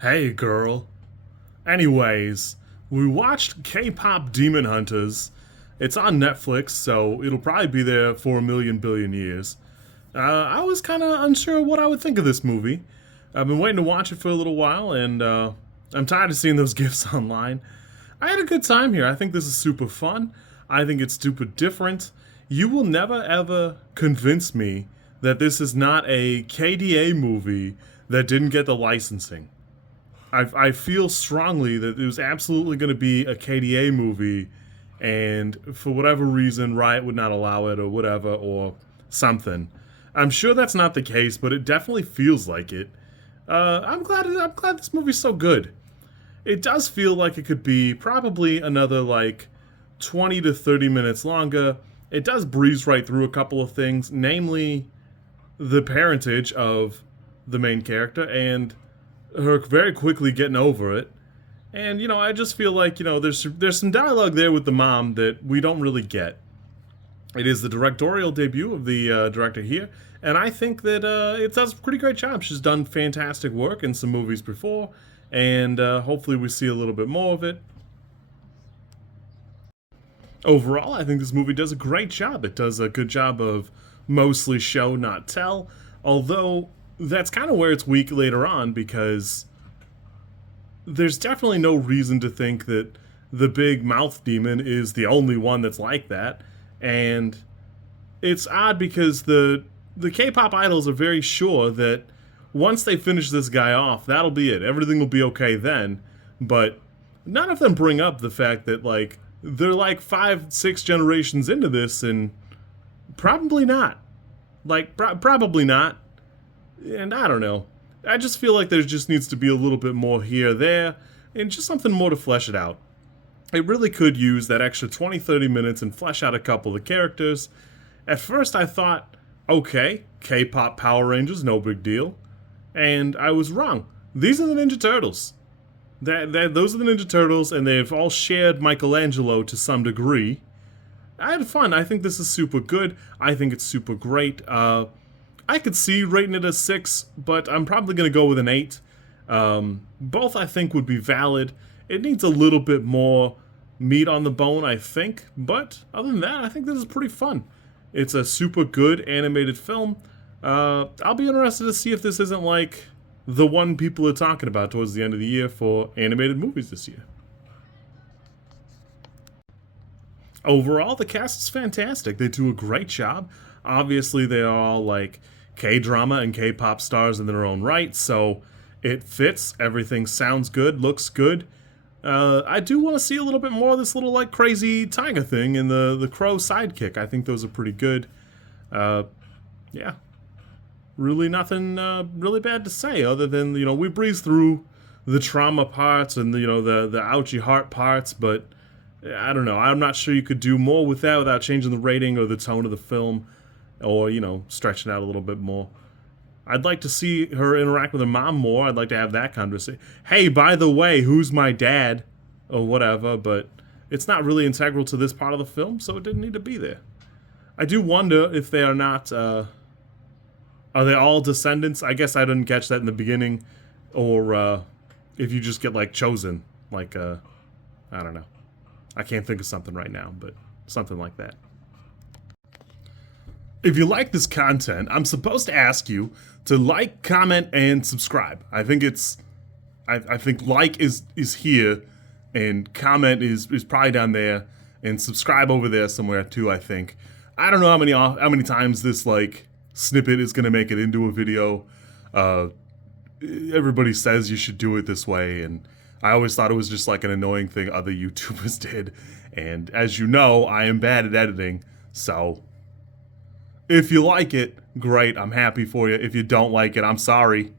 Hey, girl. Anyways, we watched K-pop Demon Hunters. It's on Netflix, so it'll probably be there for a million billion years. I was kind of unsure what I would think of this movie. I've been waiting to watch it for a little while, and I'm tired of seeing those gifs online. I had a good time here. I think this is super fun. I think it's super different. You will never ever convince me that this is not a KDA movie that didn't get the licensing. I feel strongly that it was absolutely going to be a KDA movie, and for whatever reason, Riot would not allow it, or whatever, or something. I'm sure that's not the case, but it definitely feels like it. I'm glad this movie's so good. It does feel like it could be probably another like 20 to 30 minutes longer. It does breeze right through a couple of things, namely the parentage of the main character and her very quickly getting over it. And I just feel like there's some dialogue there with the mom that we don't really get. It is the directorial debut of the director here, and I think that it does a pretty great job. She's done fantastic work in some movies before, and hopefully we see a little bit more of it. Overall, I think this movie does a great job. It does a good job of mostly show, not tell, although that's kind of where it's weak later on because there's definitely no reason to think that the big mouth demon is the only one that's like that. And it's odd because the K-pop idols are very sure that once they finish this guy off, that'll be it. Everything will be okay then. But none of them bring up the fact that like they're like 5, 6 generations into this, and probably not. Like probably not. And I don't know. I just feel like there just needs to be a little bit more here, there, and just something more to flesh it out. It really could use that extra 20, 30 minutes and flesh out a couple of characters. At first I thought, okay, K-pop Power Rangers, no big deal. And I was wrong. These are the Ninja Turtles. Those are the Ninja Turtles, and they've all shared Michelangelo to some degree. I had fun. I think this is super good. I think it's super great. I could see rating it a 6, but I'm probably going to go with an 8. Both, I think, would be valid. It needs a little bit more meat on the bone, I think. But other than that, I think this is pretty fun. It's a super good animated film. I'll be interested to see if this isn't like the one people are talking about towards the end of the year for animated movies this year. Overall, the cast is fantastic. They do a great job. Obviously, they are all like K-drama and K-pop stars in their own right, so it fits. Everything sounds good, looks good. I do want to see a little bit more of this little like crazy tiger thing and the crow sidekick. I think those are pretty good. Yeah, really nothing really bad to say other than we breeze through the trauma parts and the ouchy heart parts, but I don't know. I'm not sure you could do more with that without changing the rating or the tone of the film, or stretching out a little bit more. I'd like to see her interact with her mom more. I'd like to have that conversation. Hey, by the way, who's my dad? Or whatever, but it's not really integral to this part of the film, so it didn't need to be there. I do wonder if they are not, are they all descendants? I guess I didn't catch that in the beginning, or if you just get, like, chosen, like, I don't know. I can't think of something right now, but something like that. If you like this content, I'm supposed to ask you to like, comment, and subscribe. I think I think like is here, and comment is probably down there, and subscribe over there somewhere too. I think. I don't know how many times this like snippet is gonna make it into a video. Everybody says you should do it this way, and I always thought it was just like an annoying thing other YouTubers did. And as you know, I am bad at editing, so if you like it, great, I'm happy for you. If you don't like it, I'm sorry.